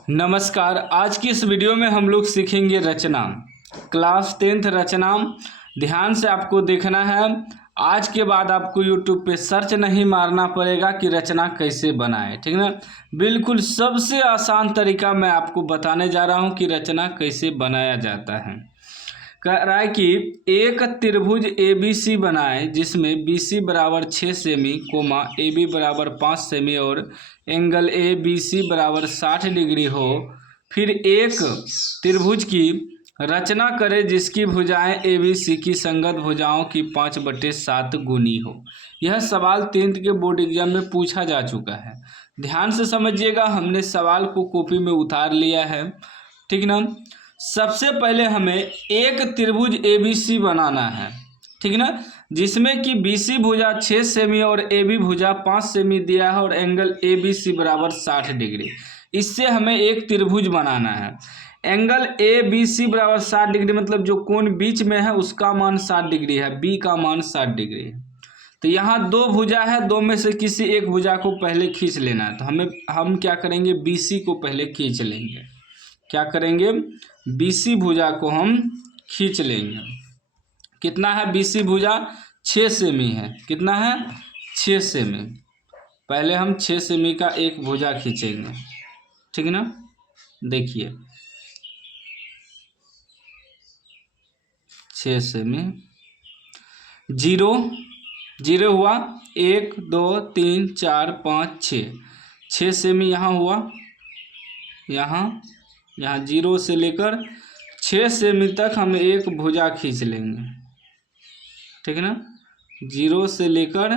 नमस्कार। आज की इस वीडियो में हम लोग सीखेंगे रचना, क्लास 10th रचना। ध्यान से आपको देखना है। आज के बाद आपको YouTube पे सर्च नहीं मारना पड़ेगा कि रचना कैसे बनाए, ठीक ना। बिल्कुल सबसे आसान तरीका मैं आपको बताने जा रहा हूँ कि रचना कैसे बनाया जाता है। कह रहा है कि एक त्रिभुज ABC बनाए जिसमें BC बराबर 6 सेमी, कोमा AB बराबर 5 सेमी और एंगल ABC बराबर 60 डिग्री हो। फिर एक त्रिभुज की रचना करें जिसकी भुजाएं ABC की संगत भुजाओं की 5/7 गुनी हो। यह सवाल 10th के बोर्ड एग्जाम में पूछा जा चुका है। ध्यान से समझिएगा, हमने सवाल को कॉपी में उतार लिया है, ठीक ना। सबसे पहले हमें एक त्रिभुज ABC बनाना है, ठीक ना, जिसमें कि BC भुजा 6 सेमी और AB भुजा 5 सेमी दिया है और एंगल ABC बराबर 60 डिग्री। इससे हमें एक त्रिभुज बनाना है। एंगल ABC बराबर 60 डिग्री मतलब जो कोण बीच में है उसका मान 60 डिग्री है, B का मान 60 डिग्री है। तो यहाँ दो भुजा है, दो में से किसी एक भुजा को पहले खींच लेना है। तो हम क्या करेंगे, BC को पहले खींच लेंगे। क्या करेंगे, BC भुजा को हम खींच लेंगे। कितना है BC भुजा, 6 सेमी है। कितना है, 6 सेमी। पहले हम 6 सेमी का एक भुजा खींचेंगे, ठीक ना। देखिए 6 सेमी, 0 0 हुआ, 1 2 3 4 5 6, 6 सेमी यहाँ हुआ। यहाँ 0 से लेकर 6 सेमी तक हम एक भुजा खींच लेंगे, ठीक है ना। 0 से लेकर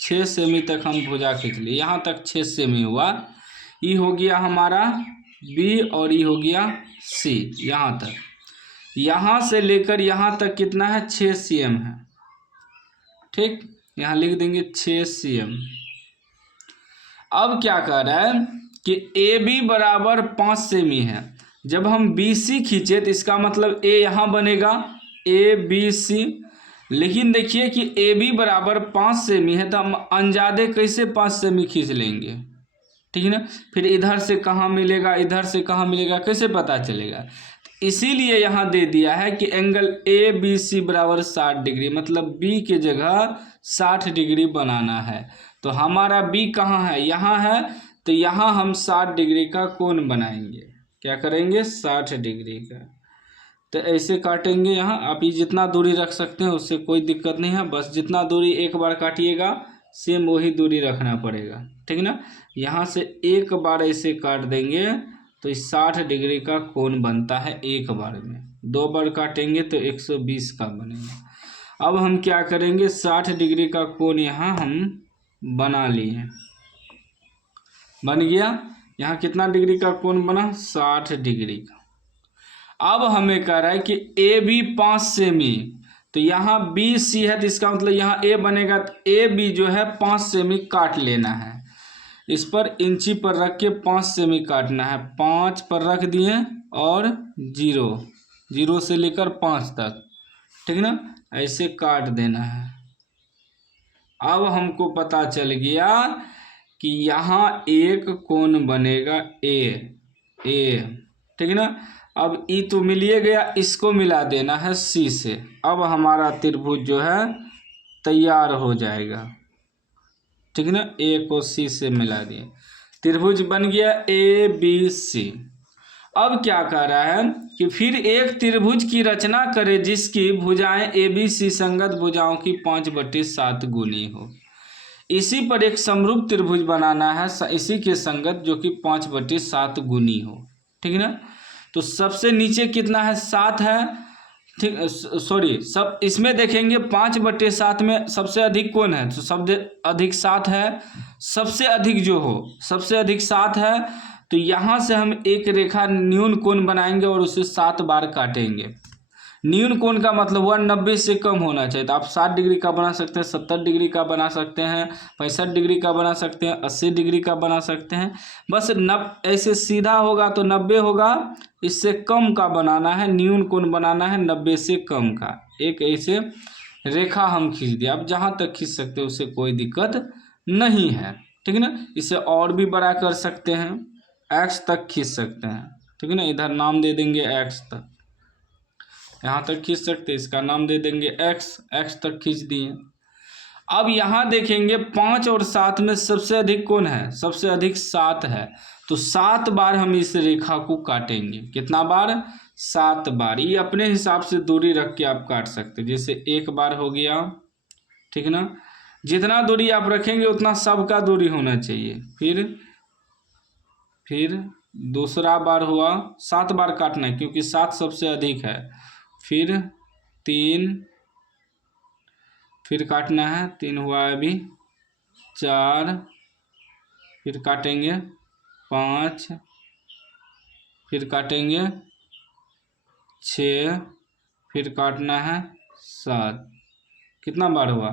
6 सेमी तक हम भुजा खींच लिए। यहाँ तक 6 सेमी हुआ। ये हो गया हमारा B और ये हो गया C। यहाँ तक, यहाँ से लेकर यहाँ तक कितना है, 6 cm है, ठीक। यहाँ लिख देंगे 6 cm। अब क्या कर रहा है कि AB बराबर 5 सेमी है। जब हम BC खींचे तो इसका मतलब A यहाँ बनेगा, ABC। लेकिन देखिए कि AB बराबर 5 सेमी है तो हम अंजादे कैसे 5 सेमी खींच लेंगे, ठीक है ना। फिर इधर से कहाँ मिलेगा, इधर से कहाँ मिलेगा, कैसे पता चलेगा। इसीलिए यहाँ दे दिया है कि एंगल ABC बराबर 60 डिग्री, मतलब B के जगह 60 डिग्री बनाना है। तो हमारा B कहाँ है, यहाँ है। तो यहाँ हम 60 डिग्री का कोण बनाएंगे। क्या करेंगे, 60 डिग्री का। तो ऐसे काटेंगे। यहाँ आप ये जितना दूरी रख सकते हैं उससे कोई दिक्कत नहीं है, बस जितना दूरी एक बार काटिएगा सेम वही दूरी रखना पड़ेगा, ठीक ना। यहाँ से एक बार ऐसे काट देंगे तो इस 60 डिग्री का कोण बनता है एक बार में। 2 बार काटेंगे तो 120 का बनेगा। अब हम क्या करेंगे, 60 डिग्री का कोण यहाँ हम बना लिए, बन गया। यहाँ कितना डिग्री का कोण बना, 60 डिग्री का। अब हमें कह रहा है कि AB 5 सेमी, तो यहाँ BC है तो इसका मतलब यहाँ A बनेगा। तो AB जो है 5 सेमी काट लेना है। इस पर इंची पर रख के 5 सेमी काटना है। 5 पर रख दिए और 0 से लेकर 5 तक, ठीक ना। ऐसे काट देना है। अब हमको पता चल गया कि यहाँ एक कोण बनेगा A, ठीक है ना। अब E तो मिलिए गया, इसको मिला देना है C से। अब हमारा त्रिभुज जो है तैयार हो जाएगा, ठीक है ना। A को C से मिला दिए, त्रिभुज बन गया ABC। अब क्या कह रहा है कि फिर एक त्रिभुज की रचना करें जिसकी भुजाएं ABC संगत भुजाओं की 5/7 गुनी हो। इसी पर एक समरूप त्रिभुज बनाना है, इसी के संगत जो कि 5/7 गुनी हो, ठीक है ना। तो सबसे नीचे कितना है, 7 है, ठीक। सॉरी, सब इसमें देखेंगे 5/7 में सबसे अधिक कौन है, तो सबसे अधिक 7 है। सबसे अधिक जो हो, सबसे अधिक 7 है। तो यहाँ से हम एक रेखा न्यून कोण बनाएंगे और उसे 7 बार काटेंगे। न्यून कोण का मतलब हुआ 90 से कम होना चाहिए। तो आप 60 डिग्री का बना सकते हैं, 70 डिग्री का बना सकते हैं, 65 डिग्री का बना सकते हैं, 80 डिग्री का बना सकते हैं। बस ऐसे सीधा होगा तो 90 होगा, इससे कम का बनाना है, न्यून कोण बनाना है 90 से कम का। एक ऐसे रेखा हम खींच दिया। अब जहाँ तक खींच सकते हैं उससे कोई दिक्कत नहीं है, ठीक है ना। इसे और भी बड़ा कर सकते हैं, x तक खींच सकते हैं, ठीक है ना। इधर नाम दे देंगे x तक, यहाँ तक खींच सकते हैं, इसका नाम दे देंगे x तक खींच दिए। अब यहाँ देखेंगे 5 और 7 में सबसे अधिक कौन है, सबसे अधिक 7 है, तो 7 बार हम इस रेखा को काटेंगे। कितना बार, 7 बार। ये अपने हिसाब से दूरी रख के आप काट सकते हैं, जैसे 1 बार हो गया, ठीक है ना। जितना दूरी आप रखेंगे उतना सबका दूरी होना चाहिए। फिर दूसरा बार हुआ, 7 बार काटना है क्योंकि 7 सबसे अधिक है। फिर 3, फिर काटना है, 3 हुआ है अभी, 4, फिर काटेंगे 5, फिर काटेंगे 6, फिर काटना है 7। कितना बार हुआ,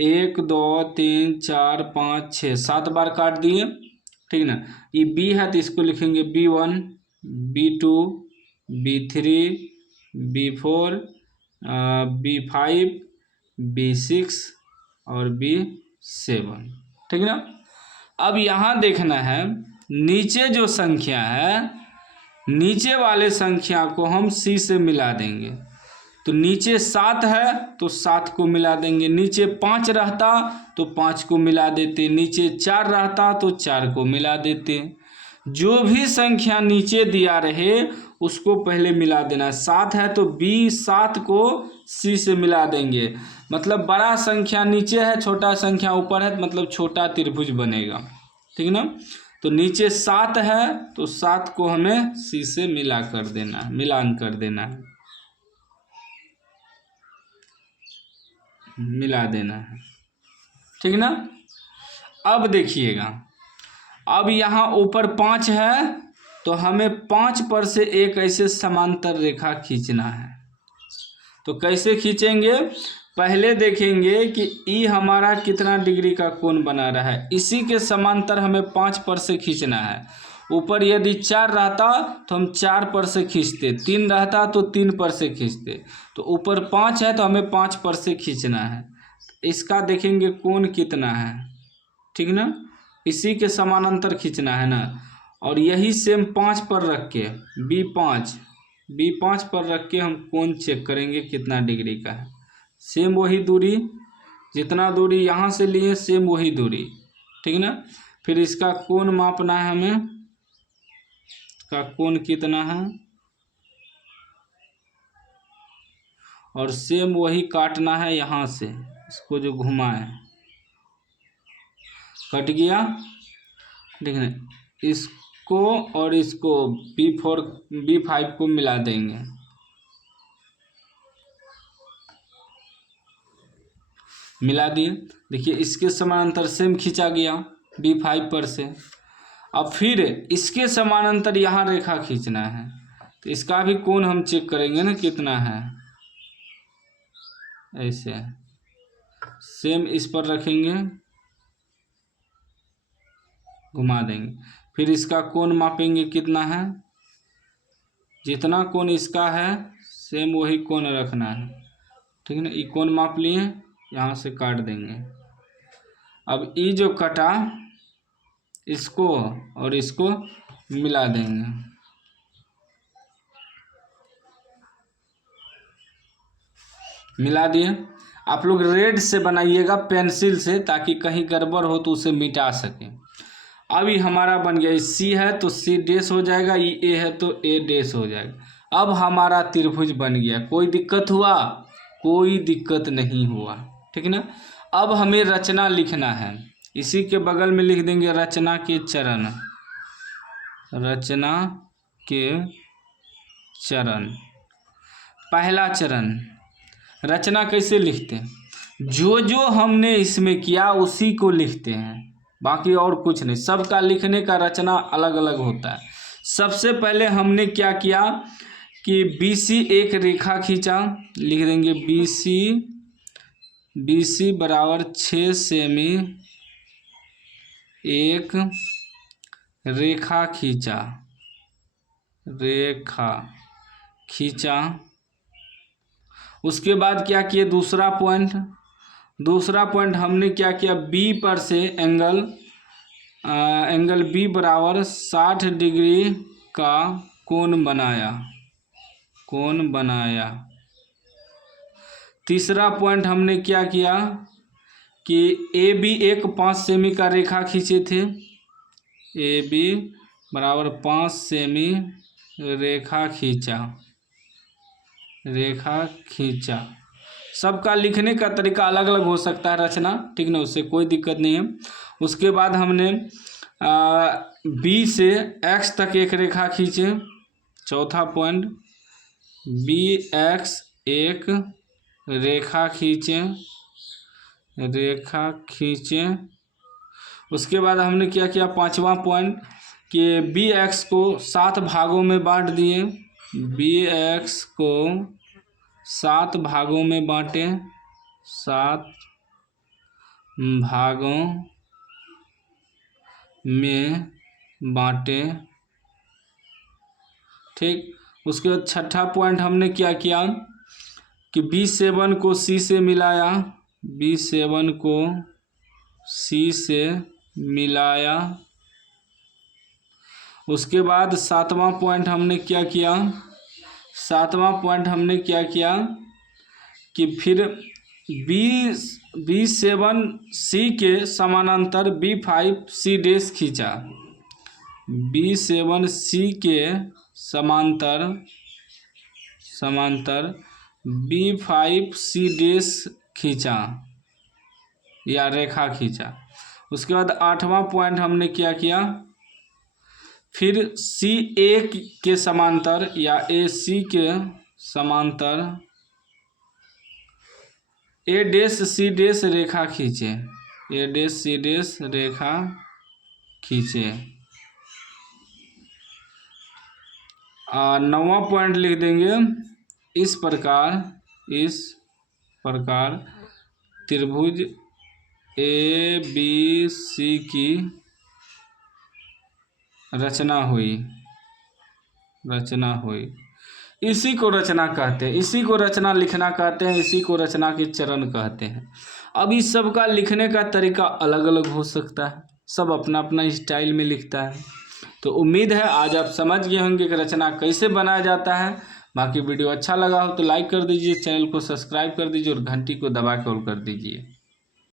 1 2 3 4 5 6, 7 बार काट दिए, ठीक ना। ये B है तो इसको लिखेंगे B1, B2, B3, B4, B5, B6 और B7, ठीक ना। अब यहाँ देखना है नीचे जो संख्या है, नीचे वाले संख्या को हम C से मिला देंगे। तो नीचे 7 है तो 7 को मिला देंगे, नीचे 5 रहता तो 5 को मिला देते, नीचे 4 रहता तो 4 को मिला देते। जो भी संख्या नीचे दिया रहे उसको पहले मिला देना। 7 है तो B7 को C से मिला देंगे, मतलब बड़ा संख्या नीचे है, छोटा संख्या ऊपर है, मतलब छोटा त्रिभुज बनेगा, ठीक ना। तो नीचे 7 है तो 7 को हमें C से मिलान कर देना है, मिला देना है, ठीक ना। अब देखिएगा, अब यहाँ ऊपर 5 है तो हमें 5 पर से एक ऐसे समांतर रेखा खींचना है। तो कैसे खींचेंगे, पहले देखेंगे कि ई हमारा कितना डिग्री का कोण बना रहा है, इसी के समांतर हमें 5 पर से खींचना है। ऊपर यदि 4 रहता तो हम 4 पर से खींचते, 3 रहता तो 3 पर से खींचते, तो ऊपर 5 है तो हमें 5 पर से खींचना है। इसका देखेंगे कोण कितना है, ठीक ना, इसी के समानांतर खींचना है ना। और यही सेम 5 पर रख के B5 पर रख के हम कोण चेक करेंगे कितना डिग्री का है। सेम वही दूरी, जितना दूरी यहाँ से लिए सेम वही दूरी, ठीक ना। फिर इसका कोण मापना है हमें, इसका कोण कितना है, और सेम वही काटना है यहाँ से, इसको जो घुमा है कट गया, ठीक है। इसको और इसको B5 को मिला देंगे, मिला दिए। देखिए इसके समानांतर सेम खींचा गया B5 पर से। अब फिर इसके समानांतर यहाँ रेखा खींचना है, तो इसका भी कोण हम चेक करेंगे ना कितना है, ऐसे सेम इस पर रखेंगे, घुमा देंगे। फिर इसका कोण मापेंगे कितना है, जितना कोण इसका है सेम वही कोण रखना है, ठीक है ना। ये कोण माप लिए, यहाँ से काट देंगे। अब ये जो कटा इसको और इसको मिला देंगे, मिला दिए। आप लोग रेड से बनाइएगा पेंसिल से, ताकि कहीं गड़बड़ हो तो उसे मिटा सके। अभी हमारा बन गया, C है तो C डैश हो जाएगा, ये A है तो A डैश हो जाएगा। अब हमारा त्रिभुज बन गया। कोई दिक्कत हुआ, कोई दिक्कत नहीं हुआ, ठीक है ना। अब हमें रचना लिखना है, इसी के बगल में लिख देंगे रचना के चरण, रचना के चरण। पहला चरण, रचना कैसे लिखते हैं, जो जो हमने इसमें किया उसी को लिखते हैं, बाकी और कुछ नहीं। सबका लिखने का रचना अलग अलग होता है। सबसे पहले हमने क्या किया कि BC एक रेखा खींचा, लिख देंगे BC बराबर 6 सेमी एक रेखा खींचा। उसके बाद क्या किए, दूसरा पॉइंट हमने क्या किया, B पर से एंगल एंगल बी बराबर 60 डिग्री का कोण बनाया। तीसरा पॉइंट हमने क्या किया कि ए बी एक 5 सेमी का रेखा खींचे थे। ए बी बराबर 5 सेमी रेखा खींचा। सबका लिखने का तरीका अलग अलग हो सकता है रचना, ठीक ना, उससे कोई दिक्कत नहीं है। उसके बाद हमने बी से एक्स तक एक रेखा खींचे। चौथा पॉइंट, बी एक्स एक रेखा खींचे। उसके बाद हमने क्या किया, पांचवा पॉइंट कि बी एक्स को 7 भागों में बांट दिए। बी एक्स को 7 भागों में बांटे, 7 भागों में बांटे, ठीक। उसके बाद छठा पॉइंट हमने क्या किया कि B7 को C से मिलाया। B7 को C से मिलाया। उसके बाद सातवां पॉइंट हमने क्या किया, कि फिर B7C के समानांतर B5C डैश खींचा। B7C के समांतर B5C डैश खींचा या रेखा खींचा। उसके बाद आठवां पॉइंट हमने क्या किया, फिर CA के समांतर या AC के समांतर A डैश C डैश रेखा खींचे। A डैश C डैश रेखा खींचे। नौवां पॉइंट लिख देंगे, इस प्रकार त्रिभुज ABC की रचना हुई। इसी को रचना कहते हैं, इसी को रचना लिखना कहते हैं, इसी को रचना के चरण कहते हैं। अब इस सब का लिखने का तरीका अलग अलग हो सकता है, सब अपना अपना स्टाइल में लिखता है। तो उम्मीद है आज आप समझ गए होंगे कि रचना कैसे बनाया जाता है। बाकी वीडियो अच्छा लगा हो तो लाइक कर दीजिए, चैनल को सब्सक्राइब कर दीजिए और घंटी को दबा के ऑल कर दीजिए।